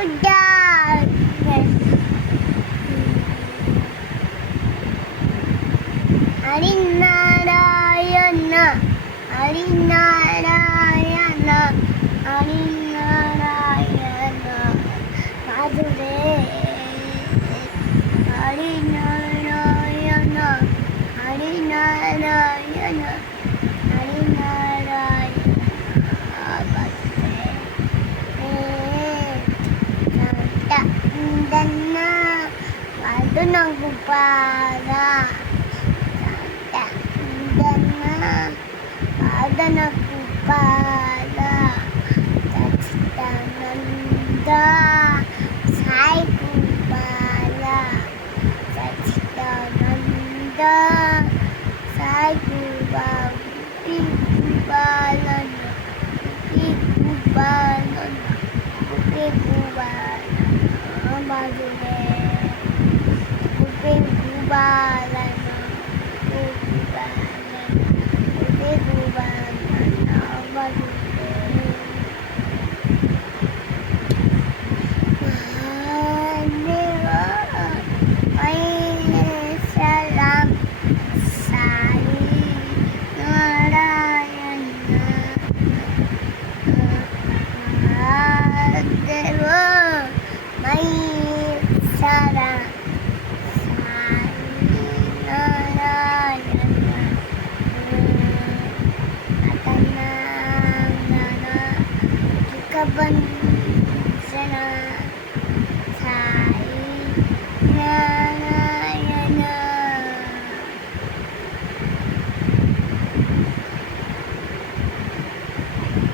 उद्या Hari Narayan Hari Narayan Hari Narayan माधुरे Hari Narayan Hari Narayan Hari Narayan Dana Maduna Gupala Dana Madana Gupala Sachidananda Sai Gupala Sachidananda Sai Gupala Gupala Gupala Gupala Madure Gubalan Salam Sari Narayana Deva Mai Sara Narayana Atanangana Kikaban